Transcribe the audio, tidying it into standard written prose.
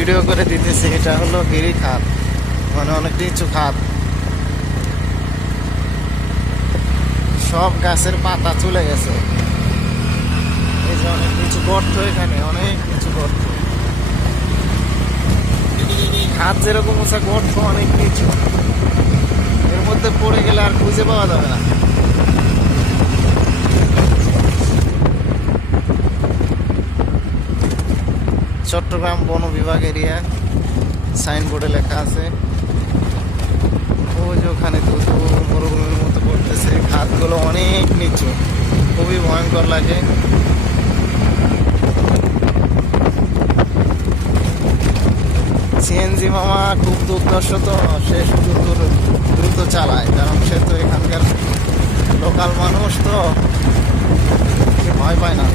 Video করে দিতেছি। এটা হলো গিরি খাত, মানে অনেক নিচু খাত। সব গাছের পাতা চলে গেছে। এই যে অনেক নিচু গর্ত, এখানে অনেক নিচু গর্ত। খাত যেরকম উঁচা, গর্ত অনেক নিচু। এর মধ্যে পড়ে গেলে আর খুঁজে পাওয়া যাবে না। চট্টগ্রাম বন বিভাগ এরিয়া, সাইনবোর্ডে লেখা আছে। ওই যে ওখানে দুধু মরুভূমির মতো পড়তেছে। খাতগুলো অনেক নিচু, খুবই ভয়ঙ্কর লাগে। সিএনজি মামা খুব দুর্দর্শ, তো সে শুধু দ্রুত চালায়, কারণ সে তো এখানকার লোকাল মানুষ, তো ভয় পায় না।